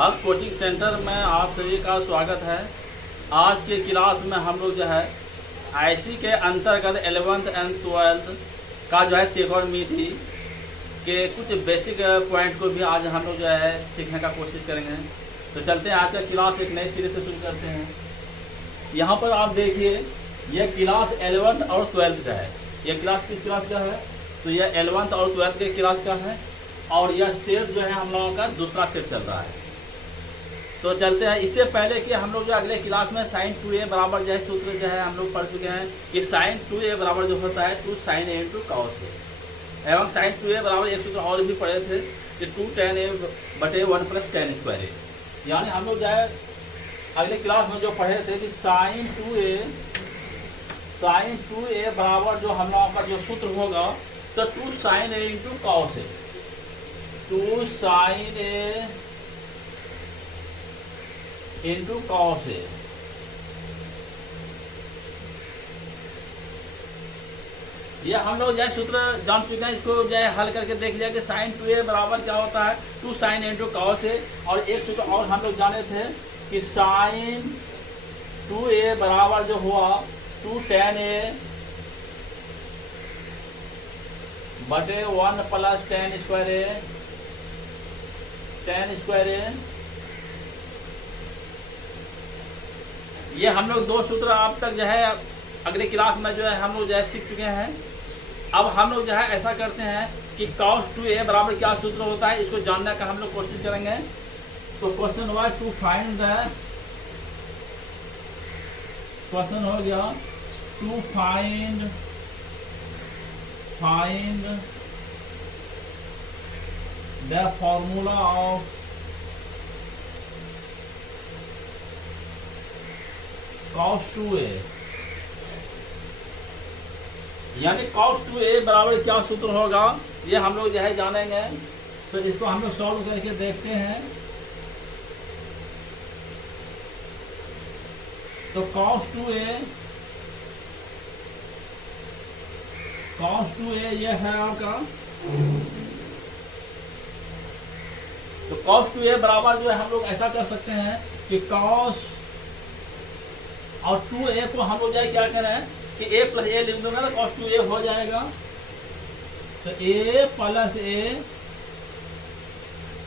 आज coaching centre में आप सभी का स्वागत है। आज के क्लास में हम लोग जो है आईसी के अंतर्गत 11th एंड 12th का जो है त्रिकोणमिति के कुछ बेसिक पॉइंट को भी आज हम लोग जो है सीखने का कोशिश करेंगे। तो चलते हैं, आज का क्लास एक नए सिरे से शुरू करते हैं। यहाँ पर आप देखिए, यह क्लास 11th और 12th का है। यह क्लास किस क्लास का है? तो यह 11th और 12th के क्लास का है और यह सेट जो है हम लोगों का दूसरा सेट चल रहा है। तो चलते हैं। इससे पहले कि हम लोग जो अगले क्लास में sin 2a बराबर जो है सूत्र जो है हम लोग पढ़ चुके हैं कि sin 2a बराबर जो होता है 2 sin a into cos a, एवं sin 2a बराबर एक सूत्र और भी पढ़े थे कि 2 tan a बटे 1 प्लस tan स्क्वायर a। यानी हम लोग जो है अगले क्लास में जो पढ़े थे कि sin 2a बराबर जो हम लोगों का जो सूत्र होगा तो 2 sin a into cos a, 2 sin a into cos A. ये हम लोग जो है सूत्र जान चुके हैं, इसको जो है हल करके देख लिया कि sin 2a बराबर क्या होता है 2 sin इंटू कॉस ए। और एक सूत्र और हम लोग जाने थे कि sin 2a बराबर जो हुआ 2 tan a बटे 1 प्लस tan स्क्वायर a। ये हम लोग दो सूत्र अब तक जो है अगले क्लास में जो है हम लोग जो है सीख चुके हैं। अब हम लोग जो है ऐसा करते हैं कि cos 2a बराबर क्या सूत्र होता है, इसको जानने का हम लोग कोशिश करेंगे। तो क्वेश्चन हुआ टू फाइंड क्वेश्चन हो गया to find the formula of cos 2a, यानी cos 2a बराबर क्या सूत्र होगा ये हम लोग जो है जानेंगे। तो इसको हम लोग सॉल्व करके देखते हैं। तो cos 2a ये है आपका, तो cos 2a बराबर जो है हम लोग ऐसा कर सकते हैं कि cos और 2a को हम लोग क्या कह रहे हैं कि a प्लस a लिख दूंगा तो cos 2a हो जाएगा। तो a प्लस a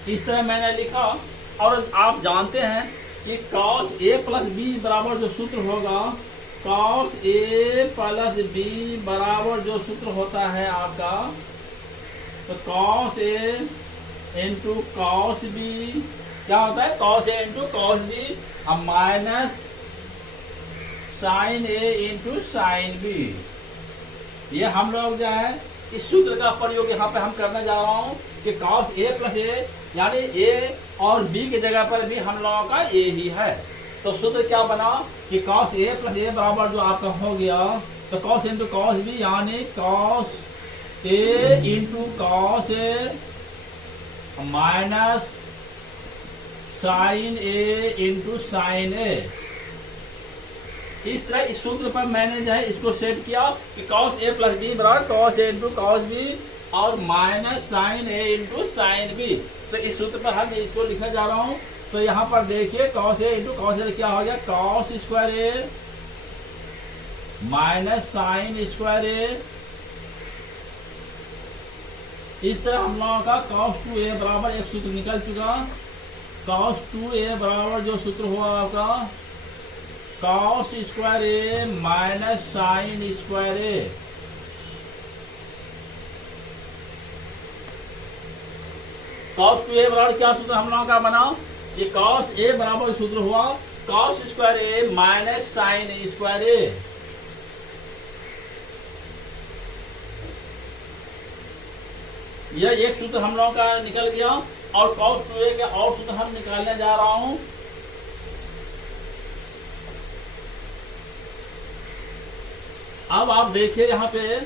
इस तरह मैंने लिखा। और आप जानते हैं कि cos a प्लस b बराबर जो सूत्र होगा, cos a प्लस b बराबर जो सूत्र होता है आपका, तो cos a into cos b क्या होता है, cos a into cos b अब minus sin a into sin b। ये हम लोग जो है इस सूत्र का प्रयोग यहाँ पे हम करने जा रहा हूँ कि cos a प्लस a यानी a और b की जगह पर भी हम लोगों का a ही है। तो सूत्र क्या बना कि cos a प्लस a बराबर जो आपका हो गया तो cos इंटू cos b यानी cos a into cos a minus sin a into sin a। इस तरह इस सूत्र पर मैंने जो है इसको सेट किया कि cos a प्लस b बराबर cos a into cos b और minus sin a into sin b। तो इस सूत्र पर हम इसको लिखने जा रहा हूँ। तो यहाँ पर देखिए cos a into cos a क्या हो गया, cos square a minus sin square a। इस तरह हम लोगों का cos 2a बराबर एक सूत्र निकल चुका। cos 2a बराबर जो सूत्र हुआ आपका cos square a minus sin square a। cos 2a बराबर क्या सूत्र हम लोगों का बना, ये cos a बराबर सूत्र हुआ cos square a minus sin square a। यह एक सूत्र हम लोगों का निकल गया। और cos 2a का और सूत्र हम निकालने जा रहा हूं। अब आप देखिए यहाँ पे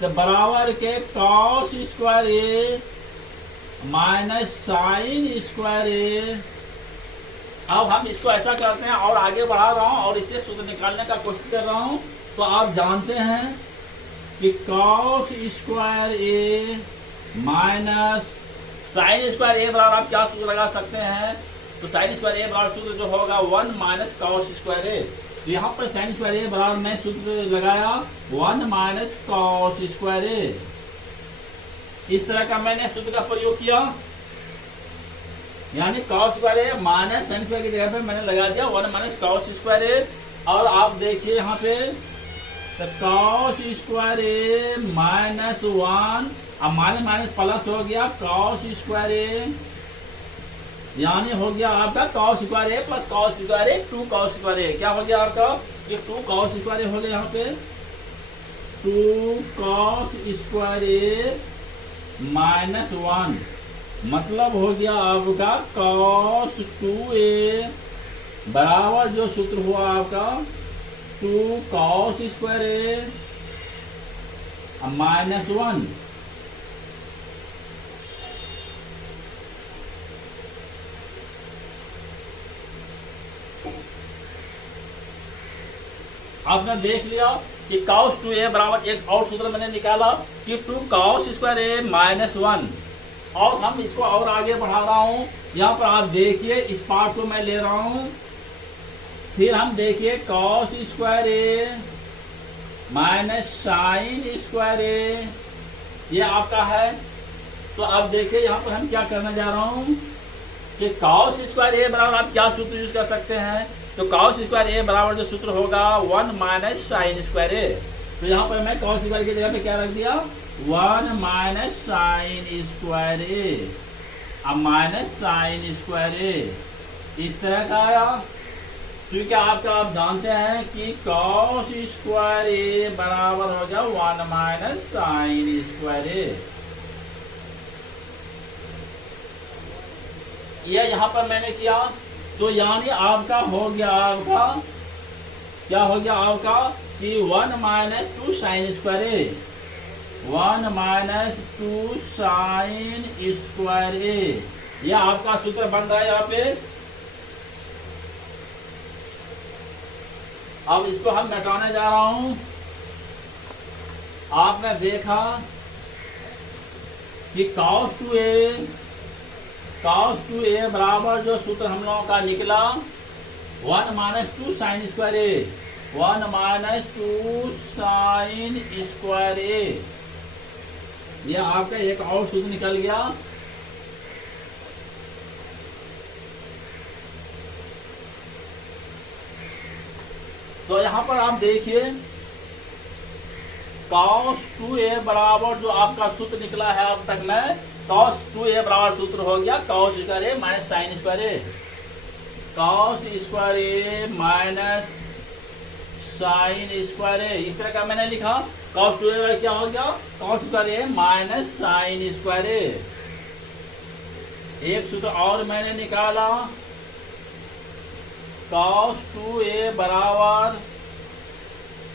तो बराबर के cos square a minus sin square a। अब हम इसको ऐसा करते हैं और आगे बढ़ा रहा हूँ और इससे सूत्र निकालने का कोशिश कर रहा हूँ। तो आप जानते हैं कि cos square a minus sine square A बराबर आप क्या सूत्र लगा सकते हैं तो साइन स्क्वायर ए बराबर सूत्र जो होगा 1 माइनस कॉस स्क्वायर ए। तो यहाँ पर साइन स्क्वायर ए बराबर मैं सूत्र लगाया 1 माइनस कॉस स्क्वायर ए। इस तरह का मैंने सूत्र का प्रयोग किया, यानी कॉस स्क्वायर ए माइनस साइन स्क्वायर की जगह पे मैंने लगा दिया 1 माइनस कॉस स्क्वायर ए। और आप देखिए यहाँ पे तो कॉस स्क्वायर ए माइनस 1, अब माइनस माइनस प्लस हो गया कॉस स्क्वायर ए, यानी हो गया आपका कॉस स्क्वायर ए प्लस कॉस स्क्वायर ए 2 कॉस स्क्वायर ए। क्या हो गया आपका, ये 2 कॉस स्क्वायर ए हो गया, यहाँ पे 2 कॉस स्क्वायर ए माइनस 1, मतलब हो गया आपका कॉस 2a बराबर जो सूत्र हुआ आपका 2 कॉस स्क्वायर ए माइनस 1। आपने देख लिया कि कॉस 2a बराबर एक और सूत्र मैंने निकाला कि 2 कॉस स्क्वायर ए माइनस 1। और हम इसको और आगे बढ़ा रहा हूं, यहाँ पर आप देखिए इस पार्ट को मैं ले रहा हूं, फिर हम देखिए कॉस स्क्वायर ए माइनस साइन स्क्वायर ए, ये आपका है। तो अब देखिए यहाँ पर हम क्या करने जा रहा हूं कि कॉस स्क्वायर ए बराबर आप क्या सूत्र यूज कर सकते हैं, तो कॉस स्क्वायर ए बराबर जो सूत्र होगा 1 माइनस साइन स्क्वायर ए। तो यहाँ पर मैं कॉस स्क्वायर की जगह पे क्या रख दिया 1 माइनस साइन स्क्वायर ए, अब माइनस साइन स्क्वायर ए, इस तरह का आया। क्योंकि आप जानते हैं कि कॉस स्क्वायर ए बराबर हो गया 1 माइनस साइन स्क्वायर ए। ये यहाँ पर मैंने किया, तो यानी आपका हो गया आपका क्या हो गया आपका कि 1 माइनस 2 साइन स्क्वायर ए, 1 माइनस 2 साइन स्क्वायर ए, यह आपका सूत्र बन रहा है यहाँ पे। अब इसको हम मिटाने जा रहा हूं। आपने देखा कि cos 2a बराबर जो सूत्र हम लोगों का निकला 1 माइनस 2 साइन स्क्वायर ए, 1 माइनस 2 साइन स्क्वायर ए, यह आपका एक और सूत्र निकल गया। तो यहां पर आप देखिए cos 2a बराबर जो आपका सूत्र निकला है अब तक में, cos 2a बराबर सूत्र हो गया cos स्क्वायर ए माइनस साइन स्क्वायर ए, cos स्क्वायर ए माइनस साइन स्क्वायर ए, इस तरह का मैंने लिखा। cos 2a क्या हो गया cos स्क्वायर ए माइनस साइन स्क्वायर ए। एक सूत्र और मैंने निकाला cos 2a बराबर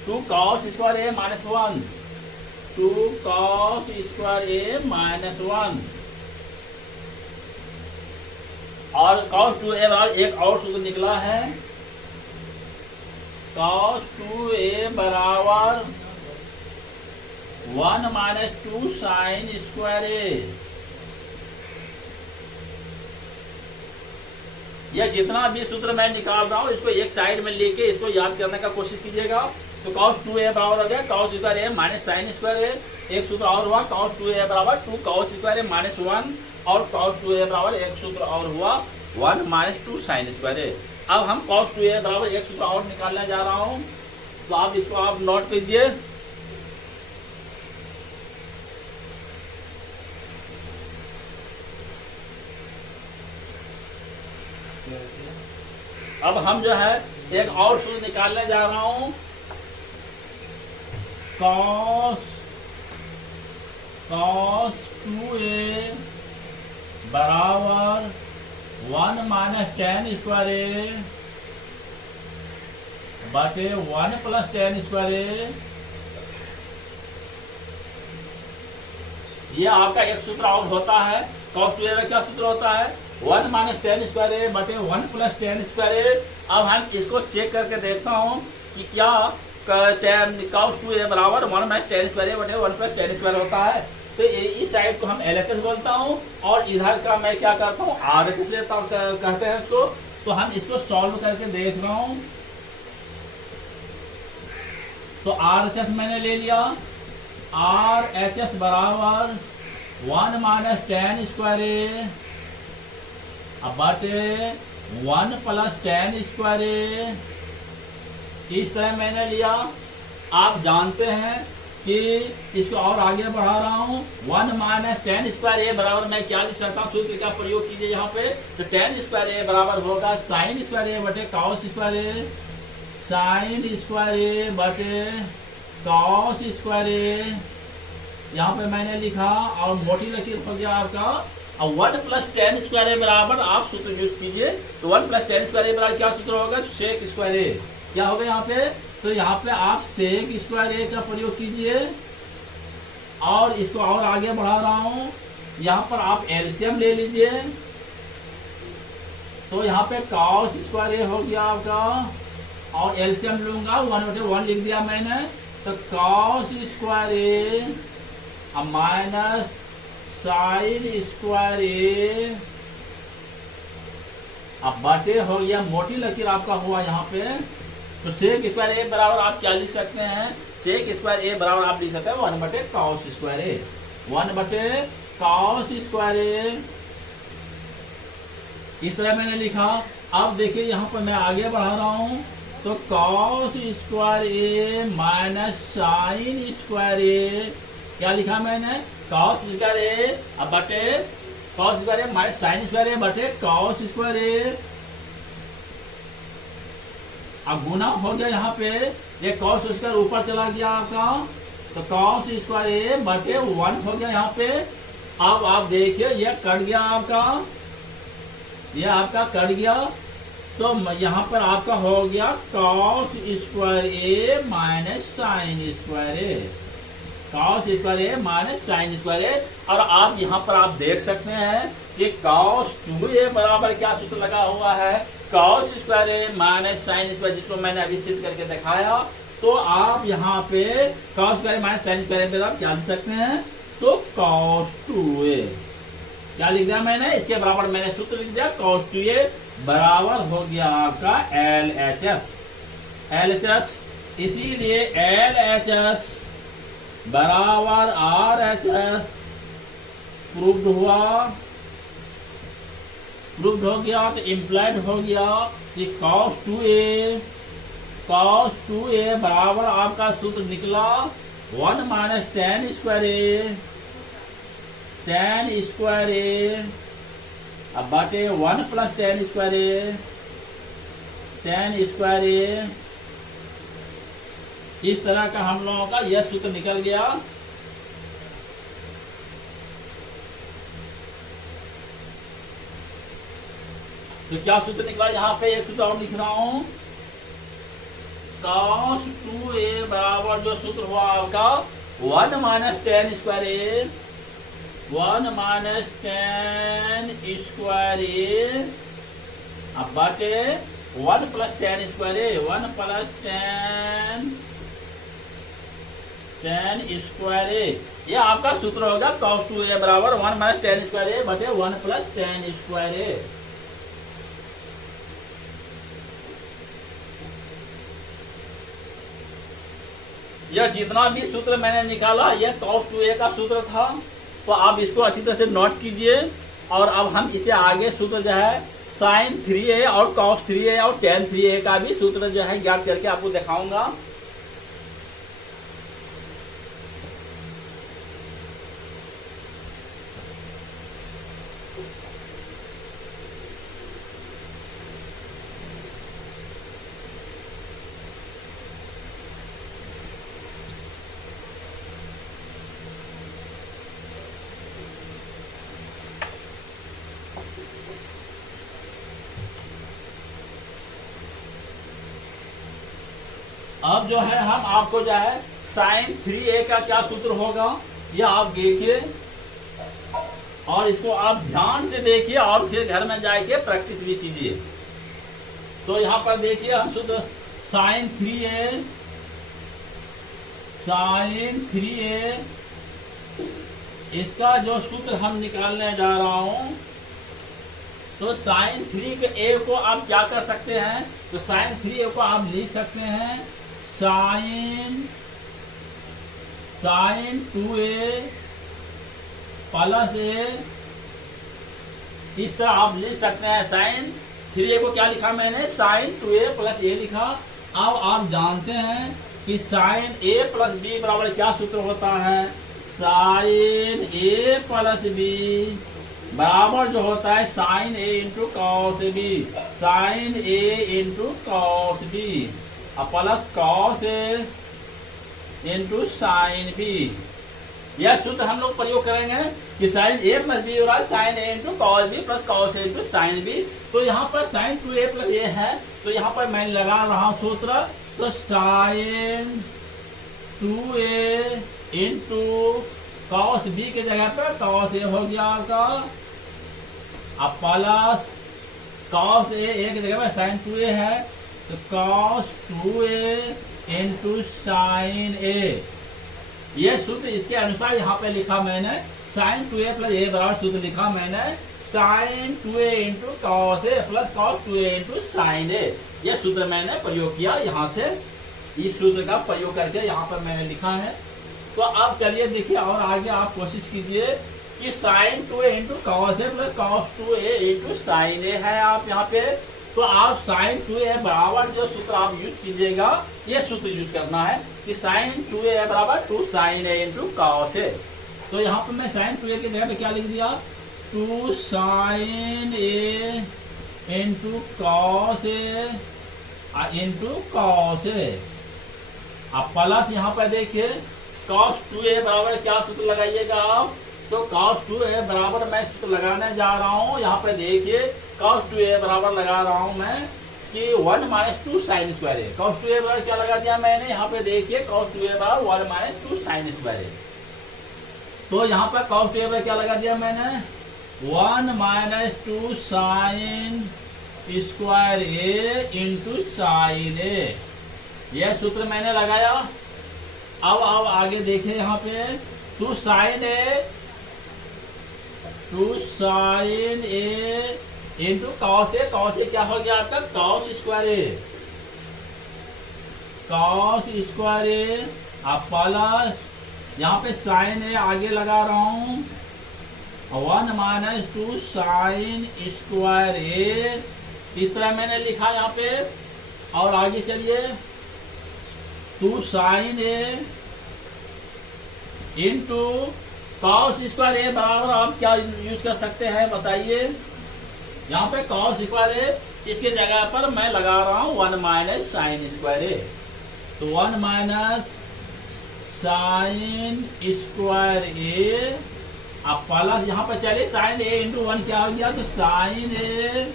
2 cos स्क्वायर ए माइनस 1, 2 cos स्क्वायर ए माइनस 1। और cos 2a बराबर एक और सूत्र निकला है cos 2a बराबर 1 माइनस 2 साइन स्क्वायर ए। यह जितना भी सूत्र मैं निकाल रहा हूं इसको एक साइड में लेके इसको याद करने का कोशिश कीजिएगा। तो cos 2a बराबर हो गया cos स्क्वायर ए माइनस साइन स्क्वायर ए। एक सूत्र और हुआ cos 2a बराबर 2 cos स्क्वायर ए माइनस 1, और cos 2a बराबर एक सूत्र और हुआ 1 माइनस 2 साइन स्क्वायर ए। अब हम cos 2a बराबर एक सूत्र और निकालने जा रहा हूं, तो आप इसको आप नोट कीजिए। अब हम जो है एक और सूत्र निकालने जा रहा हूं cos 2a बराबर 1 माइनस tan स्क्वायर ए बटे 1 प्लस tan स्क्वायर ए। ये आपका एक सूत्र और होता है। cos 2a में क्या सूत्र होता है 1 माइनस tan स्क्वायर ए बटे 1 प्लस tan स्क्वायर ए। अब हम इसको चेक करके देखता हूं कि क्या cos 2a बराबर 1 माइनस tan स्क्वायर ए बटे 1 प्लस tan स्क्वायर होता है। तो इस साइड को हम LHS बोलता हूँ और इधर का मैं क्या करता हूँ RHS लेता हूँ, कहते हैं इसको। तो हम इसको सॉल्व करके देख रहा हूँ। तो RHS मैंने ले लिया, RHS बराबर 1 माइनस टेन स्क्वायर ए बटे 1 प्लस टेन स्क्वायर ए। इस तरह मैंने लिया। आप जानते हैं कि इसको और आगे बढ़ा रहा हूं। 1 माइनस टेन स्क्वायर ए बराबर मैं क्या लिख सकता हूँ, सूत्र का प्रयोग कीजिए यहाँ पे। तो टेन स्क्वायर ए बराबर होगा साइन स्क्वायर ए बटे कॉस स्क्वायर ए, साइन स्क्वायर ए बटे कॉस स्क्वायर ए। यहाँ पे मैंने लिखा और मोटी लकीर हो गया आपका। और 1 प्लस टेन स्क्वायर ए बराबर आप सूत्र यूज कीजिए। तो 1 प्लस टेन स्क्वायर ए बराबर क्या सूत्र होगा, सेक स्क्वायर ए। क्या होगा यहाँ पे, तो यहाँ पे आप सेक स्क्वायर ए का प्रयोग कीजिए। और इसको और आगे बढ़ा रहा हूं। यहाँ पर आप एलसीएम ले लीजिए। तो यहाँ पे कॉस स्क्वायर ए हो गया आपका, और एलसीएम लूंगा 1/1 लिख दिया मैंने। तो कॉस स्क्वायर ए माइनस साइन स्क्वायर ए अब बटे हो गया, मोटी लकीर आपका हुआ यहाँ पे। तो सेक स्क्वायर ए बराबर आप क्या लिख सकते हैं, सेक स्क्वायर ए बराबर आप लिख सकते हैं 1 बटे कॉस स्क्वायर ए, 1 बटे कॉस स्क्वायर ए। इस तरह मैंने लिखा। अब देखिए यहाँ पर मैं आगे बढ़ा रहा हूँ। तो कॉस स्क्वायर ए माइनस साइन स्क्वायर ए, क्या लिखा मैंने, कॉस स्क्वायर ए अब बटे कॉस स्क्वायर ए माइनस साइन स्क्वायर ए बटे कॉस स्क्वायर ए। अब गुना हो गया यहाँ पे, ये कॉस स्क्वायर ऊपर चला गया आपका। तो कॉस स्क्वायर ए बटे 1 हो गया यहाँ पे। अब आप देखिए ये कट गया आपका, ये आपका कट गया। तो यहाँ पर आपका हो गया कॉस स्क्वायर ए माइनस साइन स्क्वायर ए, कॉस स्क्वायर ए माइनस साइन स्क्वायर ए। और आप यहाँ पर आप देख सकते हैं कि कॉस 2a बराबर क्या सूत्र लगा हुआ है, कॉस स्क्वायर ए माइनस साइन स्क्वायर, जिसको मैंने अभी सिद्ध करके दिखाया। तो आप यहाँ पे कॉस स्क्वायर ए माइनस साइन स्क्वायर पे आप क्या लिख सकते हैं, तो कॉस 2a क्या लिख दिया मैंने, इसके बराबर मैंने सूत्र लिख दिया कॉस 2a बराबर हो गया आपका LHS। LHS इसीलिए LHS बराबर RHS प्रूव्ड हुआ, प्रूव्ड हो गया। तो इम्प्लाइड हो गया कि cos 2a बराबर आपका सूत्र निकला 1 minus tan square A, ten square ए अब बटे 1 plus ten square A, ten square ए। इस तरह का हम लोगों का यह सूत्र निकल गया। तो क्या सूत्र निकला यहाँ पे, एक सूत्र और लिख रहा हूं। cos 2a बराबर जो सूत्र हुआ आपका 1 माइनस टेन स्क्वायर ए, 1 माइनस टेन स्क्वायर ए अब बटे 1 प्लस टेन स्क्वायर ए, 1 प्लस टेन स्क्वायर ए। ये आपका सूत्र होगा cos 2a बराबर 1 माइनस टेन स्क्वायर ए बटे 1 प्लस टेन स्क्वायर ए। यह जितना भी सूत्र मैंने निकाला यह cos 2a का सूत्र था। तो आप इसको अच्छी तरह से नोट कीजिए। और अब हम इसे आगे सूत्र जो है sin 3a और cos 3a और tan 3a का भी सूत्र जो है ज्ञात करके आपको दिखाऊंगा। अब जो है हम आपको जो है sin 3a का क्या सूत्र होगा यह आप देखिए और इसको आप ध्यान से देखिए और फिर घर में जाके प्रैक्टिस भी कीजिए। तो यहाँ पर देखिए हम सूत्र sin 3a इसका जो सूत्र हम निकालने जा रहा हूं, तो साइन 3 के ए को आप क्या कर सकते हैं, तो साइन 3 को आप लिख सकते हैं साइन 2a प्लस ए, इस तरह आप लिख सकते हैं। साइन 3a को क्या लिखा मैंने, साइन 2a प्लस ए लिखा। अब आप जानते हैं कि साइन a प्लस बी बराबर क्या सूत्र होता है, साइन a प्लस बी बराबर जो होता है sine a into cos b, sine a into cos b plus cos a into sine b. यह सूत्र हम लोग प्रयोग करेंगे कि साइन a प्लस बी बराबर sine a into cos b plus cos a into sine b. तो यहाँ पर साइन 2a प्लस ए है, तो यहाँ पर मैं लगा रहा हूँ सूत्र, तो sign 2a into cos B के जगह पर कॉस ए हो गया आपका, अब प्लस कॉस ए की जगह पर साइन 2a है, तो कॉस 2a इंटू साइन ए। ये सूत्र इसके अनुसार यहाँ पे लिखा मैंने, साइन 2a प्लस ए बराबर सूत्र लिखा मैंने sine 2a into cos A plus cos 2a into sine A. यह सूत्र मैंने प्रयोग किया, यहाँ से इस सूत्र का प्रयोग करके यहाँ पर मैंने लिखा है। तो अब चलिए देखिए और आगे आप कोशिश कीजिए कि sine 2a into cos A plus cos 2a into sine A है आप यहाँ पे, तो आप साइन 2a बराबर जो सूत्र आप यूज कीजिएगा, ये सूत्र यूज करना है कि साइन 2a बराबर 2 साइन ए इंटू कॉस ए। तो यहाँ पर मैं साइन 2a की जगह पे क्या लिख दिया, 2 sign A into cos a into cos ए। अब प्लस यहाँ पर देखिए कॉस 2a बराबर क्या सूत्र लगाइएगा आप, तो cos 2a बराबर मैं सूत्र लगाने जा रहा हूँ। यहाँ पे देखिए cos 2a बराबर लगा रहा हूँ मैं कि 1 माइनस 2 साइन स्क्वायर है। cos 2a बराबर क्या लगा दिया मैंने, यहाँ पे देखिए cos 2a बराबर 1 माइनस 2 साइन स्क्वायर है। तो यहाँ पे cos 2a बराबर क्या लगा दिया मैंने, 1 minus 2 sign square A into sine A. यह सूत्र मैंने लगाया। अब आगे देखिए यहाँ पे 2 sign A into cos A. Cos ए क्या हो गया आपका, कॉस स्क्वायर ए, कॉस स्क्वायर ए। अब प्लस यहाँ पे साइन ए आगे लगा रहा हूँ, 1 माइनस 2 साइन स्क्वायर ए, इस तरह मैंने लिखा यहाँ पे। और आगे चलिए 2 sign A into cos square A बराबर आप क्या यूज कर सकते हैं बताइए। यहाँ पे कॉस स्क्वायर ए, इसके जगह पर मैं लगा रहा हूँ 1 माइनस साइन स्क्वायर ए, तो 1 माइनस साइन स्क्वायर ए। अब प्लस यहाँ पर चलिए साइन ए इंटू 1 क्या हो गया, तो साइन ए,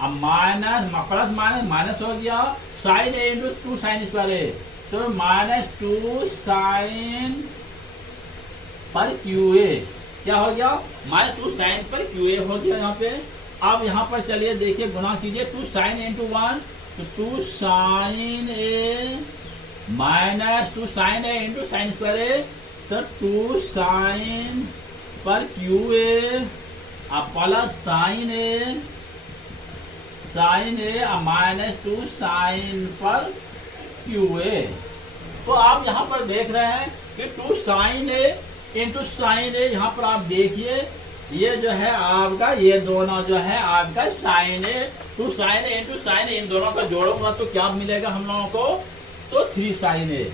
अब माइनस प्लस माइनस माइनस हो गया, साइन ए इंटू 2 साइन स्क्वायर ए, तो माइनस 2 साइन पर क्यू ए क्या हो गया, माइनस 2 साइन पर क्यू ए हो गया यहाँ पे। अब यहाँ पर चलिए देखिए गुणा कीजिए, 2 साइन इंटू 1, तो 2 साइन ए माइनस 2 साइन ए इंटू साइन स्क्वायर ए, तो 2 साइन पर क्यू ए, अब प्लस साइन ए माइनस 2 साइन पर क्यू ए। तो आप यहाँ पर देख रहे हैं कि 2 साइन ए इंटू साइन ए, यहाँ पर आप देखिए ये जो है आपका, ये दोनों जो है आपका साइन ए, 2 साइन ए इंटू साइन ए, इन दोनों का जोड़ूंगा तो क्या मिलेगा हम लोगों को, तो 3 साइन ए।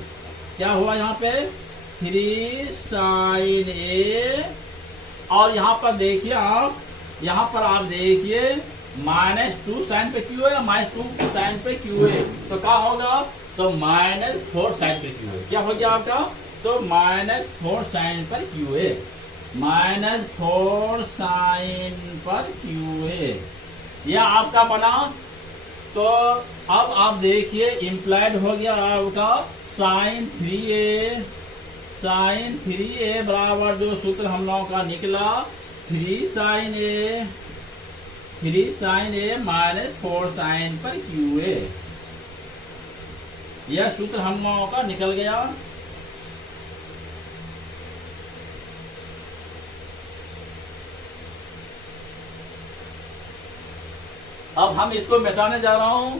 क्या हुआ यहाँ पे, 3 साइन ए। और यहाँ पर देखिए आप, यहाँ पर आप देखिए माइनस 2 साइन पे क्यू है, माइनस 2 साइन पे क्यू है, तो क्या होगा, तो माइनस 4 साइन पे क्यू है। क्या हो गया आपका, तो माइनस 4 साइन पर क्यू है, माइनस 4 साइन पर क्यू है, यह आपका बना। तो अब आप देखिए इम्प्लाइड हो गया आपका साइन 3a बराबर जो सूत्र हम लोगों का निकला 3 साइन ए माइनस 4 साइन पर क्यू ए, यह सूत्र हम लोगों का निकल गया। अब हम इसको मिटाने जा रहा हूं।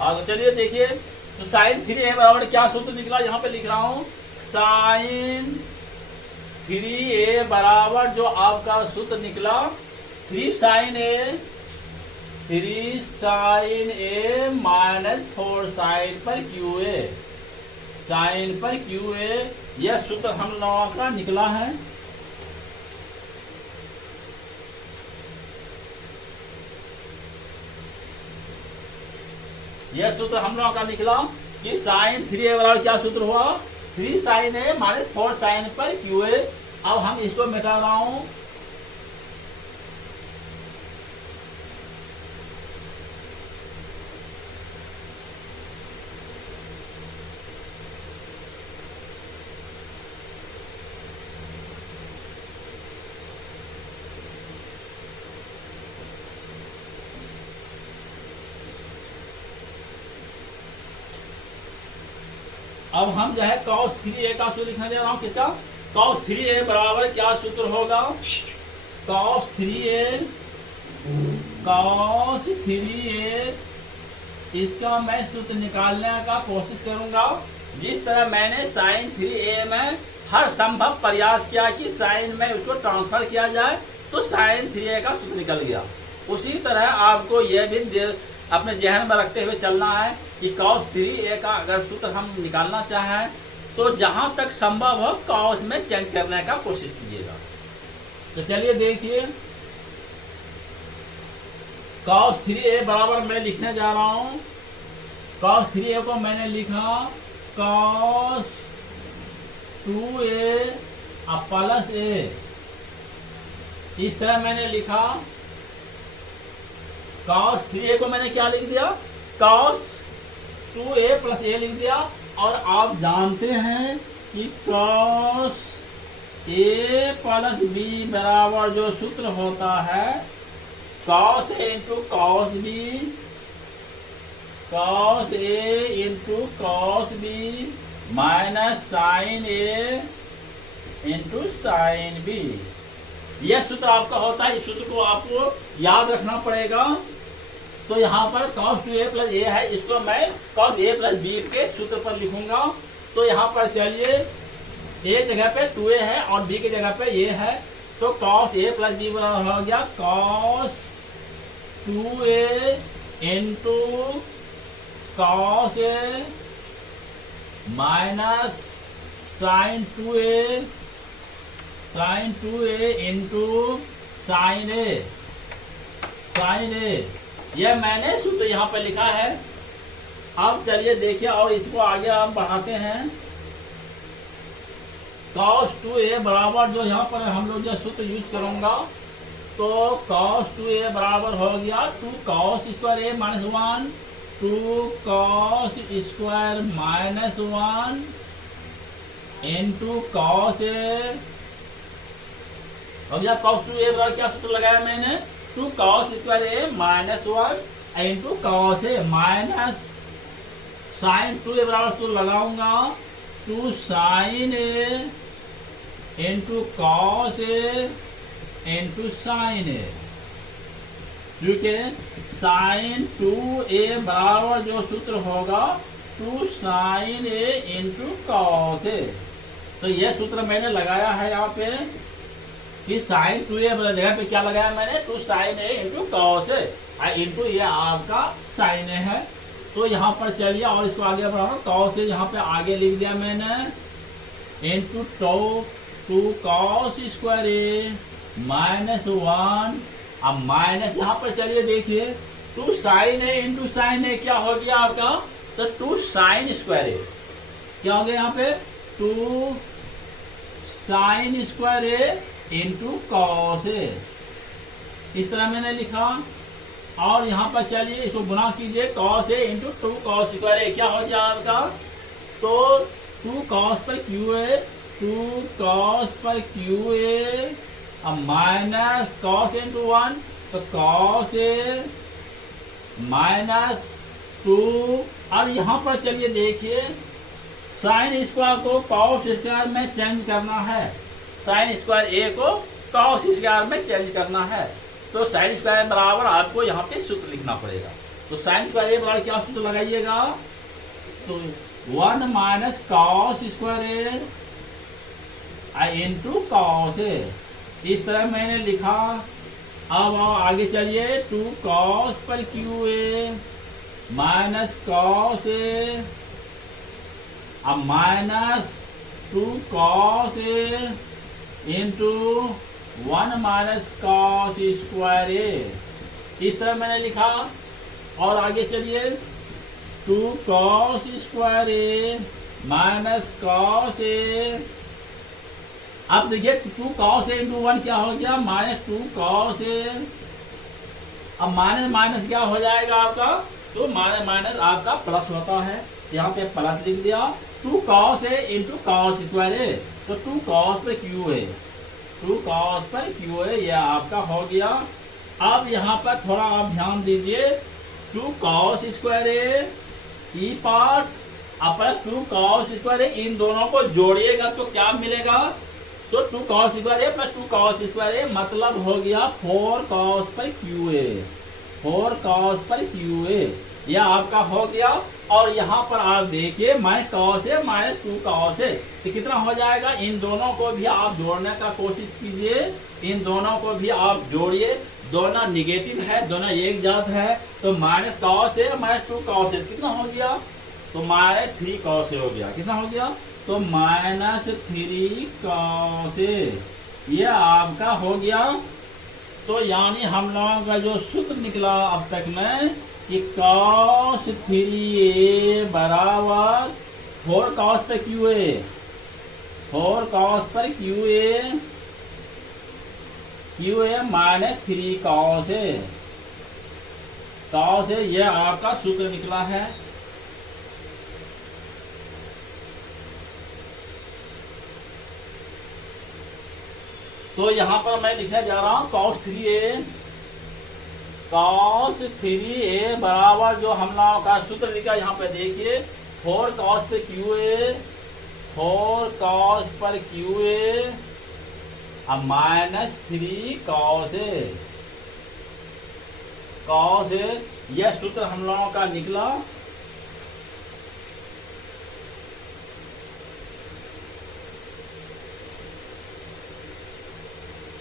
हाँ तो चलिए देखिए, तो साइन 3a बराबर क्या सूत्र निकला, यहाँ पे लिख रहा हूं साइन 3a बराबर जो आपका सूत्र निकला 3 साइन ए माइनस 4 साइन पर QA, साइन पर QA, यह सूत्र हम लोगों का निकला है। यह सूत्र हम लोगों का निकला कि साइन 3a बराबर क्या सूत्र हुआ, 3 साइन ए माइनस 4 साइन पर QA। अब हम इसको मिटा रहा हूं। अब हम जो है cos 3a का सूत्र लिखने दे रहा हूं, किसका, cos 3a बराबर क्या सूत्र होगा, cos 3a इसका मैं सूत्र निकालने का कोशिश करूंगा। जिस तरह मैंने साइन 3a में हर संभव प्रयास किया कि साइन में उसको ट्रांसफर किया जाए तो साइन 3a का सूत्र निकल गया, उसी तरह आपको यह भी अपने जहन में रखते हुए चलना है कि cos 3a का अगर सूत्र हम निकालना चाहें तो जहां तक संभव हो cos में चेंज करने का कोशिश कीजिएगा। तो चलिए देखिए, cos 3a बराबर मैं लिखने जा रहा हूं, cos 3a को मैंने लिखा cos 2a प्लस a, इस तरह मैंने लिखा। cos 3a को मैंने क्या लिख दिया, cos 2a प्लस a लिख दिया। और आप जानते हैं कि cos a प्लस b बराबर जो सूत्र होता है cos a into cos b, cos a into cos b minus sine a into sine b, यह सूत्र आपका होता है। इस सूत्र को आपको याद रखना पड़ेगा। तो यहाँ पर cos 2a प्लस a है, इसको मैं cos a प्लस b के सूत्र पर लिखूंगा। तो यहाँ पर चलिए a जगह पे 2a है और b की जगह पे a है, तो cos a प्लस b बराबर हो गया cos 2a into cos a minus sine 2a into sine a, यह मैंने सूत्र यहाँ पे लिखा है। अब चलिए देखिए और इसको आगे हम बढ़ाते हैं। cos 2a बराबर जो यहाँ पर हम लोग जो सूत्र यूज करूंगा, तो cos 2a बराबर हो गया 2 cos square a minus 1, 2 cos square minus 1 into cos a हो गया। cos 2a बराबर क्या सूत्र लगाया मैंने, 2 cos square a minus 1 into cos a minus sine 2a बराबर सूत्र लगाऊंगा 2 sine a into cos a into sine a, ठीक है। साइन 2a बराबर जो सूत्र होगा 2 sine a into cos a, तो यह सूत्र मैंने लगाया है यहाँ पे कि साइन 2a जगह पे क्या लगाया मैंने, 2 sine a into cos a into ये आपका साइन a है। तो यहाँ पर चलिए और इसको आगे बढ़ाओ, cos a यहाँ पे आगे लिख दिया मैंने into 2 cos square a minus 1, अब माइनस यहाँ पर चलिए देखिए 2 sine a into sine a क्या हो गया आपका, तो 2 साइन स्क्वायर a क्या हो गया यहाँ पे 2 sine square a into cos a, इस तरह मैंने लिखा। और यहाँ पर चलिए इसको गुना कीजिए, cos a into 2 cos square ए क्या हो जाएगा आपका, तो 2 कॉस पर क्यू ए, 2 कॉस पर क्यू ए अब माइनस कॉस इंटू 1, तो कॉस ए माइनस 2। और यहाँ पर चलिए देखिए साइन स्क्वायर को कॉस स्क्वायर में चेंज करना है, साइन स्क्वायर ए को कॉस स्क्वायर में चेंज करना है, तो साइन स्क्वायर बराबर आपको यहाँ पे सूत्र लिखना पड़ेगा। तो साइन स्क्वायर ए बराबर क्या सूत्र लगाइएगा, तो 1 माइनस कॉस स्क्वायर ए इंटू कॉस ए, इस तरह मैंने लिखा। अब आगे चलिए 2 कॉस पर cube A minus cos A अब minus 2 cos a into 1 minus cos square ए, इस तरह मैंने लिखा। और आगे चलिए 2 cos square A minus cos A, अब देखिए 2 कॉस ए इंटू 1 क्या हो गया, माइनस 2 कॉस ए। अब माइनस माइनस क्या हो जाएगा आपका, तो माइनस माइनस आपका प्लस होता है, यहाँ पे प्लस लिख दिया। 2 cos a into cos square ए, तो 2 कॉस पर क्यू ए, 2 कॉस पर क्यू ए, यह आपका हो गया। अब यहाँ पर थोड़ा आप ध्यान दीजिए, 2 कॉस स्क्वायर ए ई पार्ट अब 2 कॉस स्क्वायर ए, इन दोनों को जोड़िएगा तो क्या मिलेगा, तो 2 कॉस स्क्वायर ए प्लस 2 कॉस स्क्वायर ए मतलब हो गया 4 कॉस पर क्यू ए, 4 कॉस पर क्यू ए, यह आपका हो गया। और यहाँ पर आप देखिए minus cos A minus 2 cos A, तो कितना हो जाएगा, इन दोनों को भी आप जोड़ने का कोशिश कीजिए, इन दोनों को भी आप जोड़िए, दोनों निगेटिव है, दोनों एक जात है, तो minus cos A minus 2 cos A कितना हो गया, तो माइनस 3 कॉस ए हो गया, कितना हो गया, तो माइनस 3 कॉस ए, ये आपका हो गया। तो यानी हम लोगों का जो सूत्र निकला अब तक में कि कॉस 3a बराबर 4 कॉस पर क्यू ए, 4 कॉस पर cube A minus 3 cos A, cos A, यह आपका सूत्र निकला है। तो यहाँ पर मैं लिखने जा रहा हूँ cos 3a बराबर जो हम लोगों का सूत्र लिखा यहाँ पे देखिए 4 cos पर क्यू ए, 4 cos पर क्यू ए अब माइनस 3 cos ए, cos ए, यह सूत्र हम लोगों का निकला।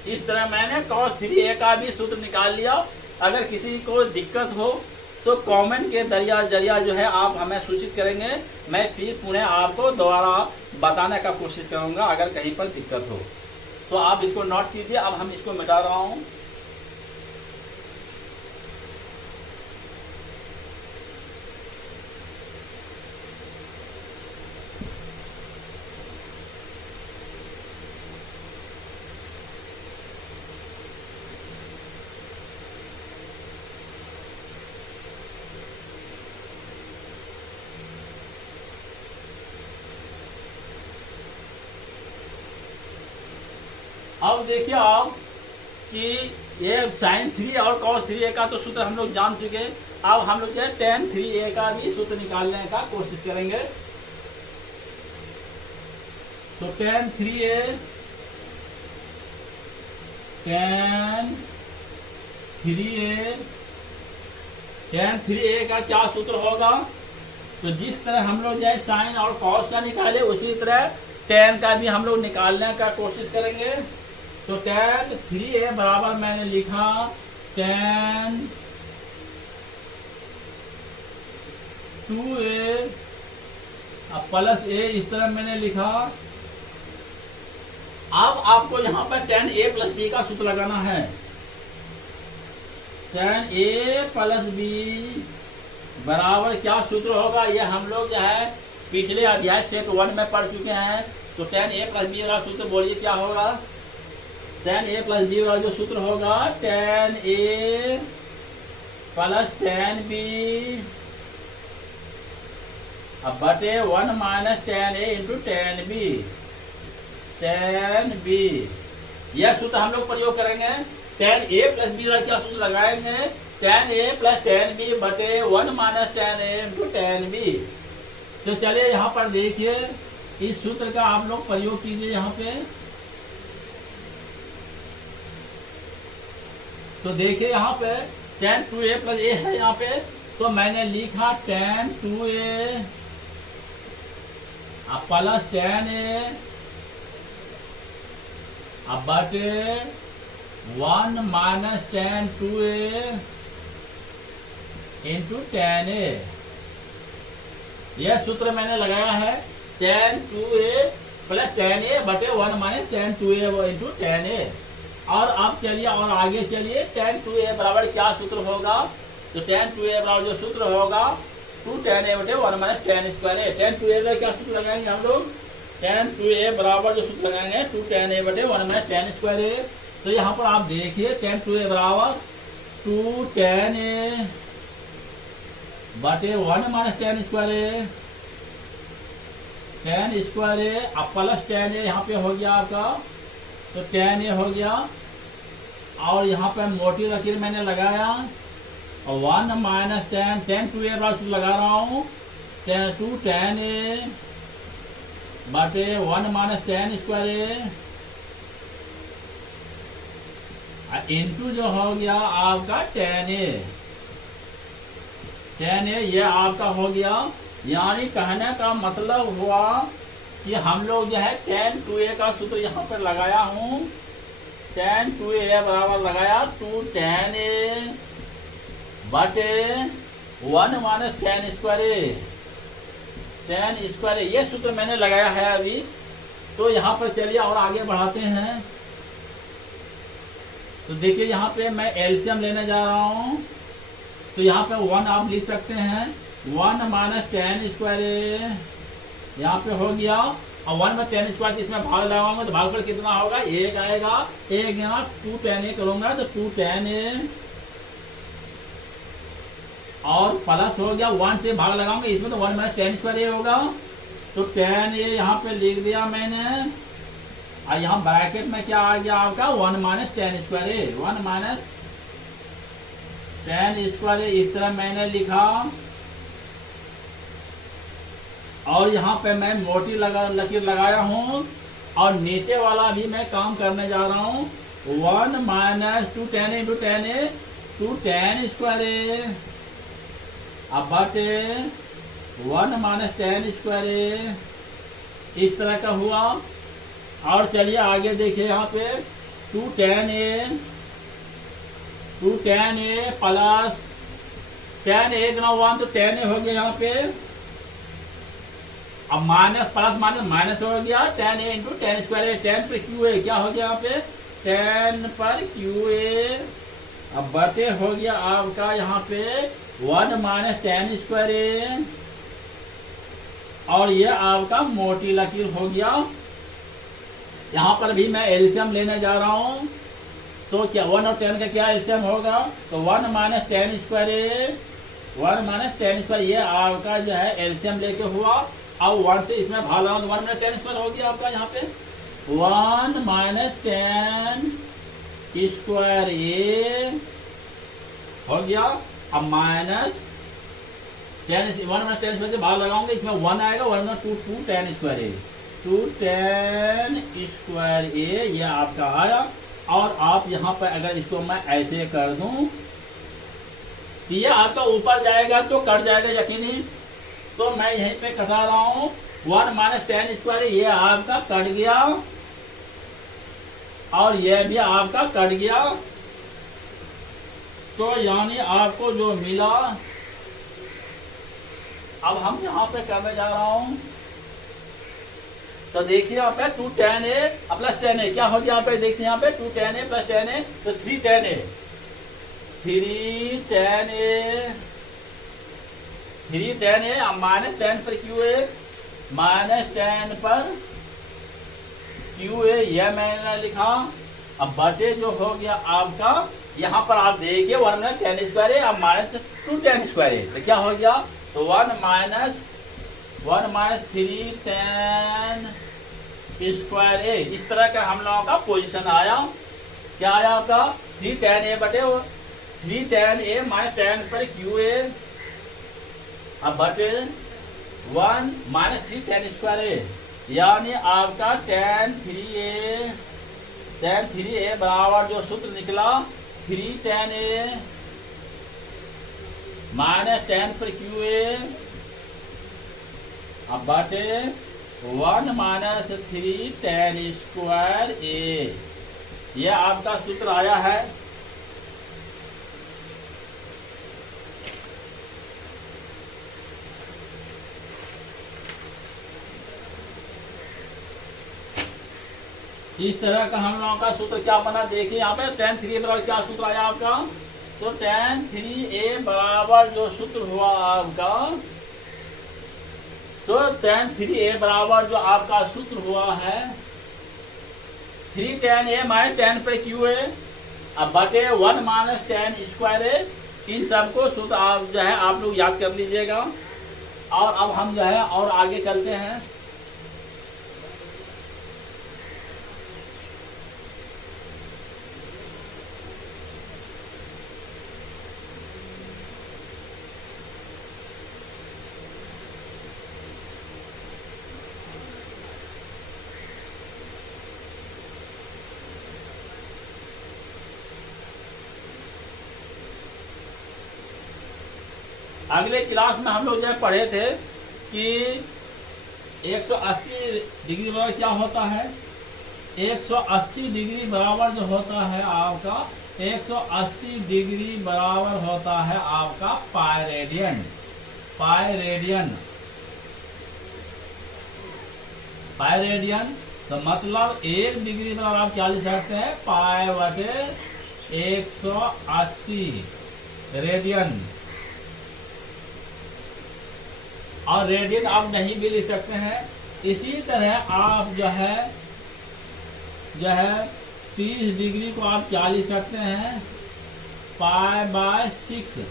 इस तरह मैंने cos 3a का भी सूत्र निकाल लिया। अगर किसी को दिक्कत हो तो कमेंट के जरिया जो है आप हमें सूचित करेंगे, मैं फिर पुनः आपको दोबारा बताने का कोशिश करूंगा अगर कहीं पर दिक्कत हो तो आप इसको नोट कीजिए। अब हम इसको मिटा रहा हूं। अब देखिए आप कि ये साइन 3 और कॉस 3a का तो सूत्र हम लोग जान चुके। अब हम लोग जो है tan 3a का भी सूत्र निकालने का कोशिश करेंगे। तो tan 3a का क्या सूत्र होगा, तो जिस तरह हम लोग जो है साइन और कॉस का निकाले उसी तरह tan का भी हम लोग निकालने का कोशिश करेंगे। तो tan 3a बराबर मैंने लिखा tan 2a प्लस a, इस तरह मैंने लिखा। अब आपको यहाँ पर tan a प्लस b का सूत्र लगाना है। tan a प्लस b बराबर क्या सूत्र होगा, यह हम लोग जो है पिछले अध्याय सेट 1 में पढ़ चुके हैं। तो tan a प्लस b का सूत्र बोलिए क्या होगा, tan a प्लस b का जो सूत्र होगा tan a plus tan B अब बटे 1 minus tan A into tan B. Tan B यह सूत्र हम लोग प्रयोग करेंगे। टेन ए प्लस बी का क्या सूत्र लगाएंगे? टेन ए प्लस टेन बी बटे 1 minus tan A into tan B. तो चलिए यहाँ पर देखिए, इस सूत्र का आप लोग प्रयोग कीजिए यहाँ पे। तो देखिए यहाँ पे टेन टू ए प्लस ए है यहाँ पे, तो मैंने लिखा टेन टू ए अब प्लस टेन ए अब बटे 1 minus tan two A into tan A. यह सूत्र मैंने लगाया है, tan two A plus tan A बटे 1 minus tan two A into tan A. और अब चलिए और आगे चलिए, टेन टू ए बराबर क्या सूत्र होगा? तो टेन टू ए बराबर जो सूत्र होगा 2 टेन ए बटे 1 minus tan square A. Tan two A क्या सूत्र लगाएंगे हम लोग? टेन टू ए बराबर जो सूत्र लगाएंगे 2 टेन ए बटे 1 माइनस टेन स्क्वायर ए। तो यहाँ पर आप देखिए टेन टू ए बराबर 2 टेन ए बटे 1 minus tan square A, ten square ए अब प्लस टेन ए यहाँ पे हो गया आपका, तो टेन ए हो गया। और यहाँ पे मोटी लकीर मैंने लगाया और 1 माइनस टेन, टेन टू ए बराबर लगा रहा हूँ 2 टेन ए बटे 1 माइनस टेन स्क्वायर ए इंटू जो हो गया आपका टेन ए। टेन ए ये आपका हो गया। यानी कहने का मतलब हुआ कि हम लोग जो है टेन टू ए का सूत्र यहाँ पर लगाया हूँ। टेन टू ए बराबर लगाया 2 टेन ए बटे 1 minus tan square A, ten square ए ये सूत्र मैंने लगाया है अभी। तो यहाँ पर चलिए और आगे बढ़ाते हैं। तो देखिए यहाँ पे मैं एलसीएम लेने जा रहा हूँ, तो यहाँ पे 1 आप लिख सकते हैं, 1 माइनस टेन स्क्वायर ए यहाँ पे हो गया। और 1 में टेन स्क्वायर इसमें भाग लगाऊंगा तो भागफल कितना होगा? 1 आएगा। 1 यहाँ 2 टेन ए करूंगा तो 2 टेन ए और प्लस हो गया 1 से भाग लगाऊंगा इसमें तो 1 माइनस टेन स्क्वायर ए होगा। तो टेन ए यहाँ पे लिख दिया मैंने। और यहाँ ब्रैकेट में क्या आ गया आपका? 1 माइनस टेन स्क्वायर ए, 1 माइनस टेन स्क्वायर ए इस तरह मैंने लिखा। और यहाँ पे मैं मोटी लकीर लगाया हूँ और नीचे वाला भी मैं काम करने जा रहा हूँ। 1 माइनस 2 टेन इंटू टेन ए 2 टेन स्क्वायर ए अब बटे 1 माइनस टेन स्क्वायर ए इस तरह का हुआ। और चलिए आगे देखिए यहाँ पे 2 टेन ए प्लस टेन ए गुना 1 तो टेन ए हो गया यहाँ पे। अब माइनस प्लस माइनस माइनस हो गया, ten A into ten square A, ten पर क्यू ए क्या हो गया यहाँ पे? टेन पर क्यू ए अब बटे हो गया आपका यहाँ पे 1 माइनस टेन स्क्वायर ए। और ये आपका मोटी लकीर हो गया। यहाँ पर भी मैं एलसीएम लेने जा रहा हूँ, तो क्या 1 और 10 का क्या एलसीएम होगा? तो 1 माइनस टेन स्क्वायर ए, 1 माइनस टेन स्क्वायर ये आपका जो है एलसीएम लेके हुआ। अब 1 से इसमें भाग लगाओ तो 1 माइनस टेन स्क्वायर हो गया आपका यहाँ पे 1 माइनस टेन स्क्वायर ए हो गया। अब माइनस 1 माइनस टेन स्क्वायर से भाग लगाऊंगे इसमें 1 आएगा, 1 में 2 टेन स्क्वायर ए, 2 टेन स्क्वायर ए ये आपका आया। और आप यहाँ पर अगर इसको मैं ऐसे कर दूं तो ये आपका ऊपर जाएगा तो कट जाएगा यकीनी। तो मैं यहीं पे कटा रहा हूँ 1 माइनस टेन स्क्वायर ये आपका कट गया और ये भी आपका कट गया। तो यानी आपको जो मिला, अब हम यहाँ पे करने जा रहा हूँ। तो देखिए यहाँ पे 2 टेन ए प्लस टेन ए क्या हो गया यहाँ पे? देखिए यहाँ पे 2 टेन ए प्लस टेन ए तो 3 टेन ए, 3 टेन ए, 3 टेन ए अब माइनस 10 पर क्यू ए, माइनस 10 पर क्यू ए यह मैंने लिखा। अब बटे जो हो गया आपका यहाँ पर आप देखिए 1 माइनस टेन स्क्वायर है, अब माइनस 2 टेन स्क्वायर है, तो क्या हो गया, तो 1 माइनस 3 टेन स्क्वायर ए। इस तरह का हम लोगों का पोजीशन आया। क्या आया आपका, 3 टेन ए बटे 3 टेन ए माइनस टेन पर क्यू ए, अब बटे 1 माइनस 3 टेन स्क्वायर ए, यानी आपका टेन थ्री ए बराबर जो सूत्र निकला 3 टेन ए माइनस टेन पर क्यू ए, अब बटे 1 माइनस 3 टेन स्क्वायर ए, यह आपका सूत्र आया है। इस तरह का हम लोगों का सूत्र क्या बना, देखिए यहाँ पे टेन थ्री ए बराबर क्या सूत्र आया आपका, तो टेन थ्री ए बराबर जो सूत्र हुआ आपका, तो टेन थ्री ए बराबर जो आपका सूत्र हुआ है 3 टेन ए माइनस टेन पर क्यू ए, अब बटे 1 माइनस टेन स्क्वायर ए। इन सबको सूत्र आप जो है आप लोग याद कर लीजिएगा। और अब हम जो है और आगे चलते हैं। अगले क्लास में हम लोग जो है पढ़े थे कि 180 डिग्री बराबर क्या होता है, 180 डिग्री बराबर जो होता है आपका 180 डिग्री बराबर होता है आपका पाई रेडियन। तो मतलब 1 डिग्री बराबर आप क्या लिख सकते हैं, पाई बटे 180 रेडियन। और रेडियन आप नहीं भी लिख सकते हैं। इसी तरह आप जो है 30 डिग्री को आप क्या लिख सकते हैं, पाई बाय 6,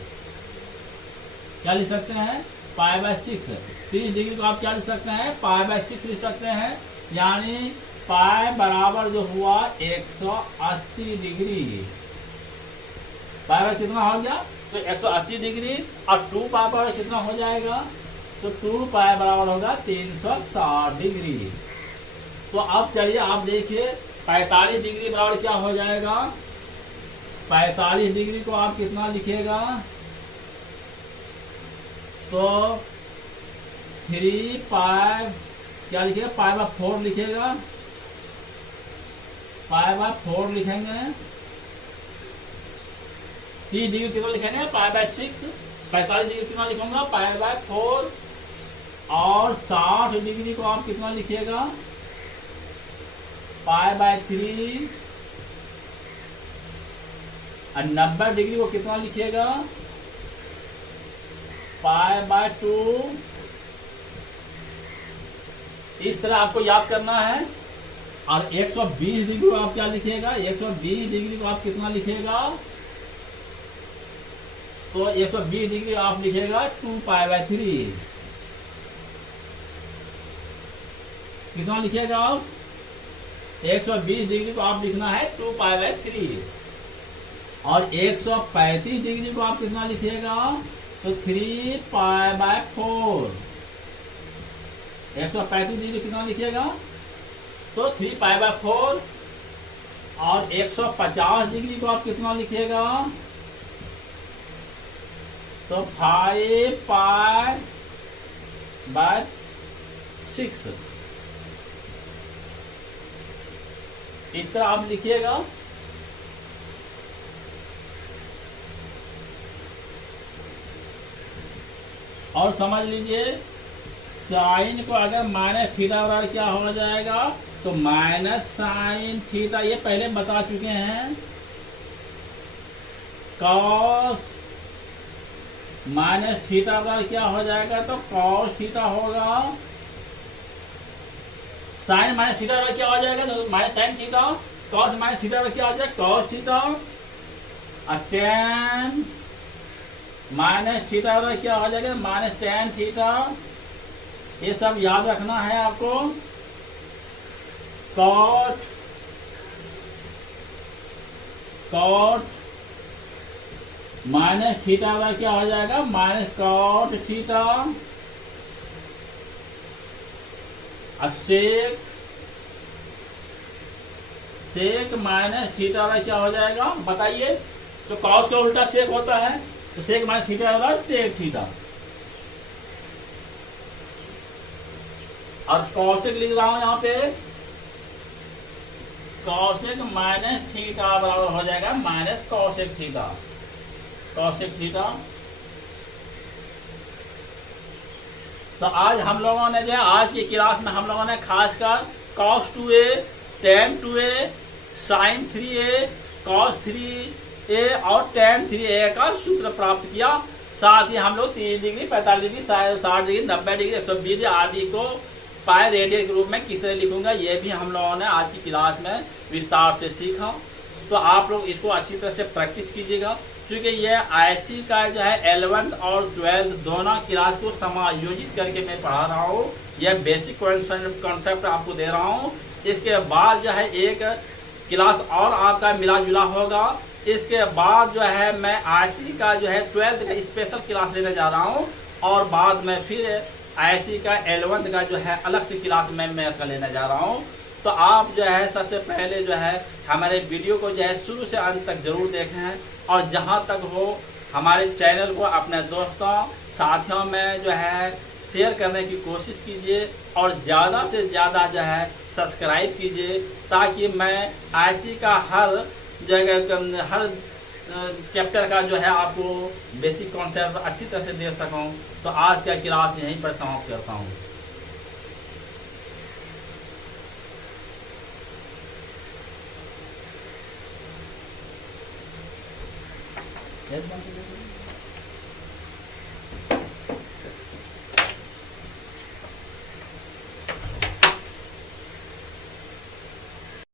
क्या लिख सकते हैं, पाई बाय 6। 30 डिग्री को आप क्या लिख सकते हैं, पाई बाय 6 लिख सकते हैं, यानी पाई बराबर जो हुआ 180 डिग्री। पाई बाय कितना हो गया, तो 180 डिग्री, और 2 पाई बराबर कितना हो जाएगा, तो 2 पाई बराबर होगा 360 डिग्री। तो अब चलिए आप देखिए 45 डिग्री बराबर क्या हो जाएगा, 45 डिग्री को आप कितना लिखिएगा, तो 3 पाई क्या लिखिएगा, पाई बाय 4 लिखिएगा, पाई बाय 4 लिखेंगे। 30 डिग्री कितना लिखेंगे, पाई बाय 6। 45 डिग्री कितना लिखूंगा, पाई बाय 4। और 60 डिग्री को आप कितना लिखिएगा, पाई बाय 3। और 90 डिग्री को कितना लिखिएगा, पाई बाय 2। इस तरह आपको याद करना है। और 120 डिग्री को आप क्या लिखिएगा, 120 डिग्री को आप कितना लिखिएगा, तो 120 डिग्री आप लिखिएगा 2 पाई बाय 3। कितना लिखिएगा आप, 120 डिग्री को आप लिखना है 2 पाई बाय 3। और 135 डिग्री को आप कितना लिखिएगा, तो 3 पाई बाय 4। 135 डिग्री कितना लिखिएगा, तो 3 पाई बाय 4। और 150 डिग्री को आप कितना लिखिएगा, तो 5 पाई बाय 6। इस तरह आप लिखिएगा। और समझ लीजिए साइन को अगर माइनस थीटा बराबर क्या हो जाएगा, तो माइनस साइन थीटा, ये पहले बता चुके हैं, कॉस माइनस थीटा बराबर क्या हो जाएगा, तो कॉस थीटा होगा। साइन माइनस थीटा बराबर क्या हो जाएगा, तो minus sine theta. Cos minus theta बराबर क्या हो जाएगा, cos theta. Ten minus theta क्या हो जाएगा, माइनस टेन थीटा। ये सब याद रखना है आपको। कॉट माइनस थीटा क्या हो जाएगा, minus cot theta. Sec minus theta क्या हो जाएगा बताइए। तो कॉस का उल्टा सेक होता है, तो सेक माइनस थीटा होगा सेक थीटा। और कॉसेक लिख रहा हूं यहां पे, कॉसेक माइनस थीटा बराबर हो जाएगा minus cosec theta. Cosec theta. तो आज हम लोगों ने जो है, आज की क्लास में हम लोगों ने खासकर cos 2a, tan 2a, sin 3a, cos 3a और tan 3a का सूत्र प्राप्त किया। साथ ही हम लोग 30 डिग्री, 45 डिग्री, 60 डिग्री, 90 डिग्री, 120 आदि को पाई रेडियन के रूप में किस तरह लिखूंगा, ये भी हम लोगों ने आज की क्लास में विस्तार से सीखा। तो आप लोग इसको अच्छी तरह से प्रैक्टिस कीजिएगा, क्योंकि ये आईसी का जो है 11th और 12th दोनों क्लास को समायोजित करके मैं पढ़ा रहा हूँ। यह बेसिक कॉन्सेप्ट आपको दे रहा हूँ। इसके बाद जो है एक क्लास और आपका मिला जुला होगा। इसके बाद जो है मैं आईसी का जो है 12th का स्पेशल क्लास लेने जा रहा हूँ, और बाद में फिर आईसी का 11th का जो है अलग से क्लास मैं लेने जा रहा हूँ। तो आप जो है सबसे पहले जो है हमारे वीडियो को जो है शुरू से अंत तक जरूर देखें, और जहां तक हो हमारे चैनल को अपने दोस्तों साथियों में जो है शेयर करने की कोशिश कीजिए, और ज़्यादा से ज़्यादा जो है सब्सक्राइब कीजिए, ताकि मैं आईसी का हर जगह हर चैप्टर का जो है आपको बेसिक कॉन्सेप्ट अच्छी तरह से दे सकूं। तो आज का क्लास यहीं पर समाप्त करता हूं। Yes,